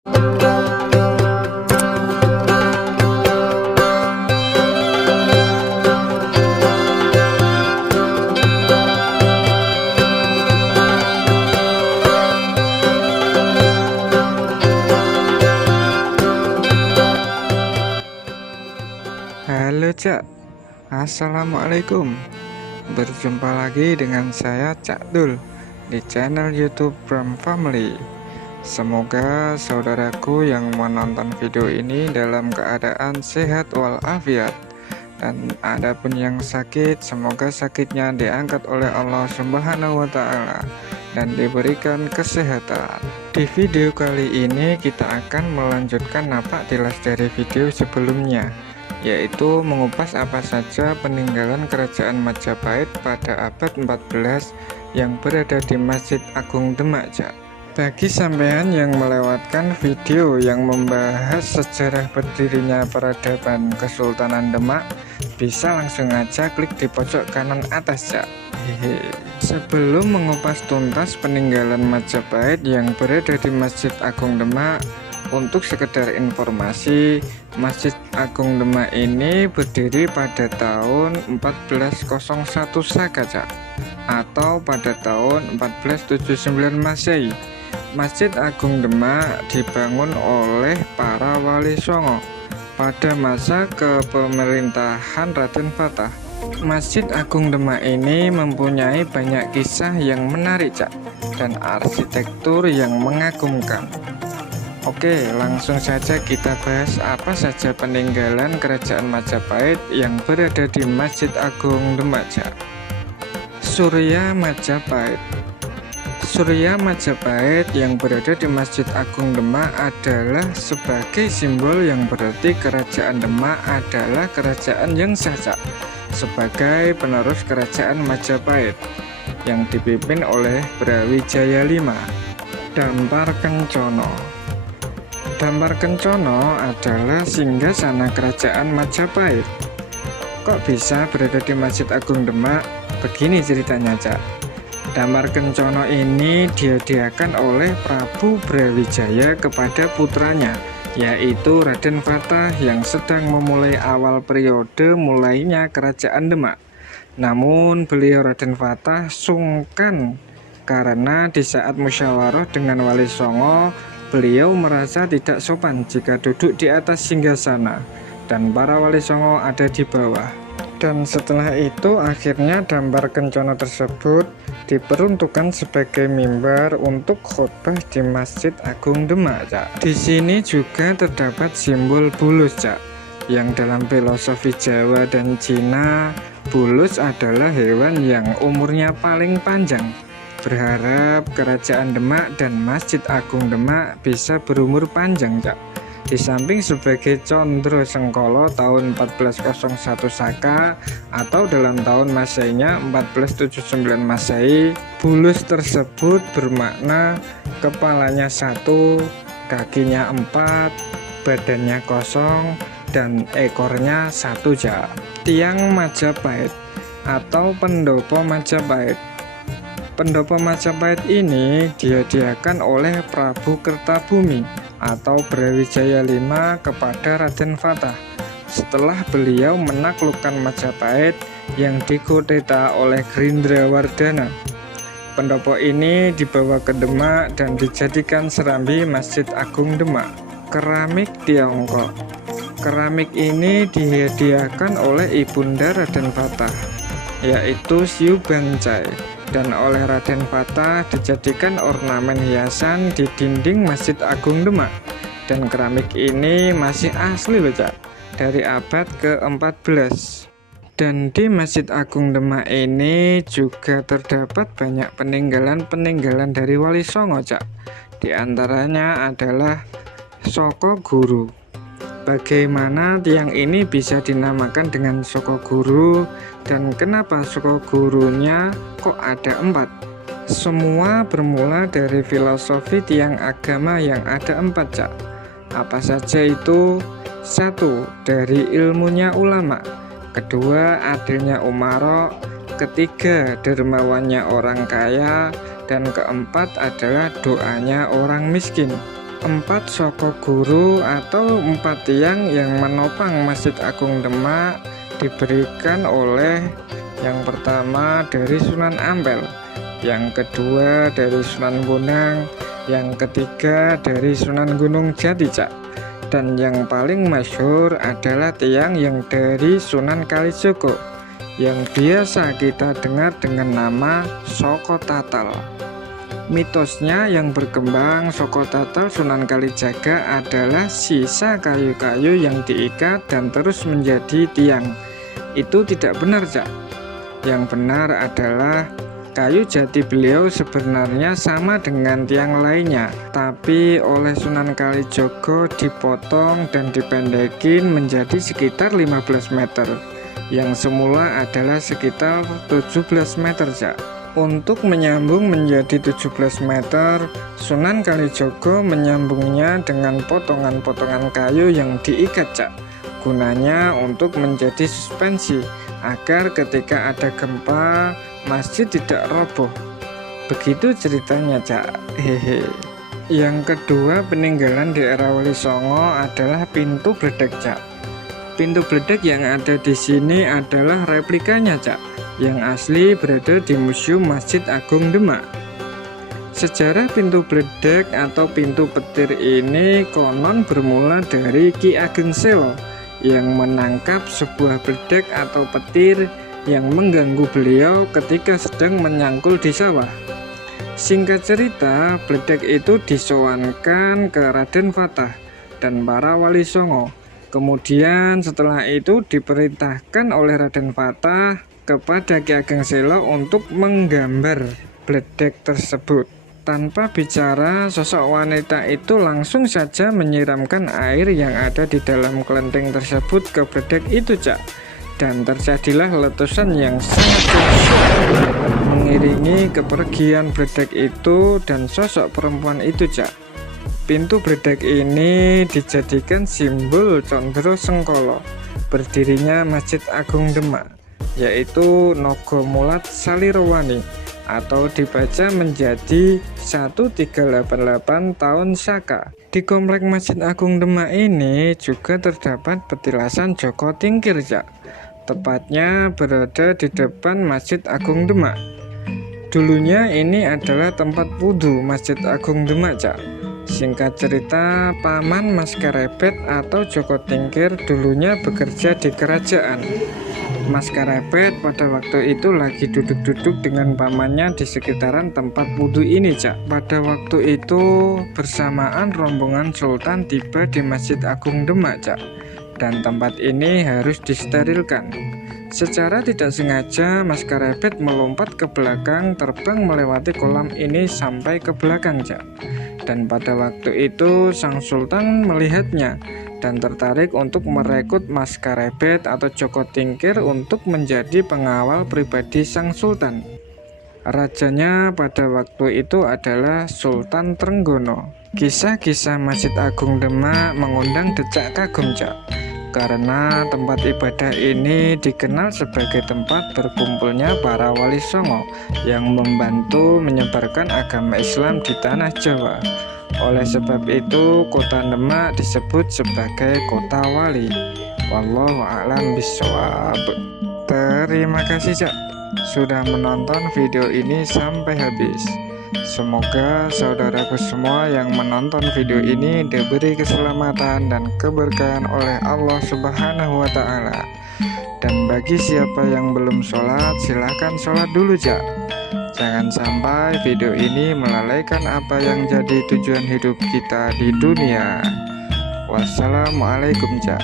Halo Cak, Assalamualaikum. Berjumpa lagi dengan saya Cak Dul di channel YouTube Pram Family. Semoga saudaraku yang menonton video ini dalam keadaan sehat walafiat, dan adapun yang sakit, semoga sakitnya diangkat oleh Allah Subhanahu wa Ta'ala dan diberikan kesehatan. Di video kali ini kita akan melanjutkan napak tilas dari video sebelumnya, yaitu mengupas apa saja peninggalan kerajaan Majapahit pada abad 14 yang berada di Masjid Agung Demak, Cak. Bagi sampean yang melewatkan video yang membahas sejarah berdirinya peradaban Kesultanan Demak, bisa langsung aja klik di pojok kanan atas, Cak. Sebelum mengupas tuntas peninggalan Majapahit yang berada di Masjid Agung Demak, untuk sekedar informasi, Masjid Agung Demak ini berdiri pada tahun 1401 Saka, Cak, atau pada tahun 1479 Masehi. Masjid Agung Demak dibangun oleh para wali songo pada masa kepemerintahan Raden Fatah. Masjid Agung Demak ini mempunyai banyak kisah yang menarik, Cak, dan arsitektur yang mengagumkan. Oke, langsung saja kita bahas apa saja peninggalan kerajaan Majapahit yang berada di Masjid Agung Demak, Cak. Surya Majapahit. Surya Majapahit yang berada di Masjid Agung Demak adalah sebagai simbol yang berarti kerajaan Demak adalah kerajaan yang sah, Cak, sebagai penerus kerajaan Majapahit yang dipimpin oleh Brawijaya V. Dampar Kencono. Dampar Kencono adalah singgasana kerajaan Majapahit. Kok bisa berada di Masjid Agung Demak? Begini ceritanya, Cak. Dampar Kencono ini dihadiahkan oleh Prabu Brawijaya kepada putranya, yaitu Raden Fatah yang sedang memulai awal periode mulainya kerajaan Demak. Namun beliau Raden Fatah sungkan karena di saat musyawarah dengan Wali Songo, beliau merasa tidak sopan jika duduk di atas singgasana dan para Wali Songo ada di bawah. Dan setelah itu akhirnya Dampar Kencono tersebut diperuntukkan sebagai mimbar untuk khotbah di Masjid Agung Demak, Cak. Di sini juga terdapat simbol bulus, Cak, yang dalam filosofi Jawa dan Cina, bulus adalah hewan yang umurnya paling panjang. Berharap kerajaan Demak dan Masjid Agung Demak bisa berumur panjang, Cak. Di samping sebagai Condro Sengkolo tahun 1401 Saka atau dalam tahun Masehinya 1479 Masehi, bulus tersebut bermakna kepalanya 1, kakinya 4, badannya kosong, dan ekornya 1, Cak. Tiang Majapahit atau pendopo Majapahit. Pendopo Majapahit ini dihadiahkan oleh Prabu Kertabumi atau Brawijaya V kepada Raden Fatah setelah beliau menaklukkan Majapahit yang dikudeta oleh Grindrawardana. Pendopo ini dibawa ke Demak dan dijadikan serambi Masjid Agung Demak. Keramik Tiongkok. Keramik ini dihadiahkan oleh ibunda Raden Fatah, yaitu Siu Bancai, dan oleh Raden Fatah dijadikan ornamen hiasan di dinding Masjid Agung Demak. Dan keramik ini masih asli loh, Cak, dari abad ke-14. Dan di Masjid Agung Demak ini juga terdapat banyak peninggalan-peninggalan dari Wali Songo, Cak. Di antaranya adalah Soko Guru. Bagaimana tiang ini bisa dinamakan dengan Soko Guru, dan kenapa Soko Gurunya kok ada 4? Semua bermula dari filosofi tiang agama yang ada 4, Cak. Apa saja itu? 1. Dari ilmunya ulama. 2. Adilnya umarok. 3. Dermawannya orang kaya. Dan 4 adalah doanya orang miskin. 4 soko guru atau 4 tiang yang menopang Masjid Agung Demak diberikan oleh yang pertama dari Sunan Ampel, yang kedua dari Sunan Bonang, yang ketiga dari Sunan Gunung Jati, Cak. Dan yang paling masyhur adalah tiang yang dari Sunan Kalijogo, yang biasa kita dengar dengan nama Soko Tatal. Mitosnya yang berkembang Soko Tatal Sunan Kalijaga adalah sisa kayu-kayu yang diikat dan terus menjadi tiang. Itu tidak benar, Cak. Yang benar adalah kayu jati beliau sebenarnya sama dengan tiang lainnya, tapi oleh Sunan Kalijogo dipotong dan dipendekin menjadi sekitar 15 meter, yang semula adalah sekitar 17 meter, Cak. Untuk menyambung menjadi 17 meter, Sunan Kalijogo menyambungnya dengan potongan-potongan kayu yang diikat, Cak. Gunanya untuk menjadi suspensi agar ketika ada gempa masjid tidak roboh. Begitu ceritanya, Cak. Hehe. Yang kedua peninggalan di era Wali Songo adalah pintu bledek, Cak. Pintu bledek yang ada di sini adalah replikanya, Cak. Yang asli berada di Museum Masjid Agung Demak. Sejarah pintu bledek atau pintu petir ini konon bermula dari Ki Ageng Selo yang menangkap sebuah bledek atau petir yang mengganggu beliau ketika sedang menyangkul di sawah. Singkat cerita, bledek itu disowankan ke Raden Fatah dan para wali songo. Kemudian setelah itu diperintahkan oleh Raden Fatah kepada Ki Ageng Selo untuk menggambar bledek tersebut. Tanpa bicara, sosok wanita itu langsung saja menyiramkan air yang ada di dalam kelenteng tersebut ke bledek itu, Cak. Dan terjadilah letusan yang sangat dahsyat mengiringi kepergian bledek itu dan sosok perempuan itu, Cak. Pintu bledek ini dijadikan simbol Condro Sengkolo berdirinya Masjid Agung Demak, yaitu Nogo Mulat Salirowani, atau dibaca menjadi 1388 tahun Saka. Di komplek Masjid Agung Demak ini juga terdapat petilasan Joko Tingkir, Cak. Tepatnya berada di depan Masjid Agung Demak. Dulunya ini adalah tempat wudhu Masjid Agung Demak, Cak. Singkat cerita, paman Mas Karebet atau Joko Tingkir dulunya bekerja di kerajaan. Mas Karebet pada waktu itu lagi duduk-duduk dengan pamannya di sekitaran tempat wudhu ini, Cak. Pada waktu itu bersamaan rombongan sultan tiba di Masjid Agung Demak, Cak. Dan tempat ini harus disterilkan. Secara tidak sengaja Mas Karebet melompat ke belakang, terbang melewati kolam ini sampai ke belakang, Cak. Dan pada waktu itu sang sultan melihatnya dan tertarik untuk merekrut Mas Karebet atau Joko Tingkir untuk menjadi pengawal pribadi sang sultan. Rajanya pada waktu itu adalah Sultan Trenggono. Kisah-kisah Masjid Agung Demak mengundang decak kagum, Cak, karena tempat ibadah ini dikenal sebagai tempat berkumpulnya para wali songo yang membantu menyebarkan agama Islam di tanah Jawa. Oleh sebab itu, kota Demak disebut sebagai kota wali. Wallahu a'lam bishawab. Terima kasih, Cak, sudah menonton video ini sampai habis. Semoga saudaraku semua yang menonton video ini diberi keselamatan dan keberkahan oleh Allah Subhanahu wa Ta'ala. Dan bagi siapa yang belum sholat, silahkan sholat dulu, Cak. Jangan sampai video ini melalaikan apa yang jadi tujuan hidup kita di dunia. Wassalamualaikum, Cak.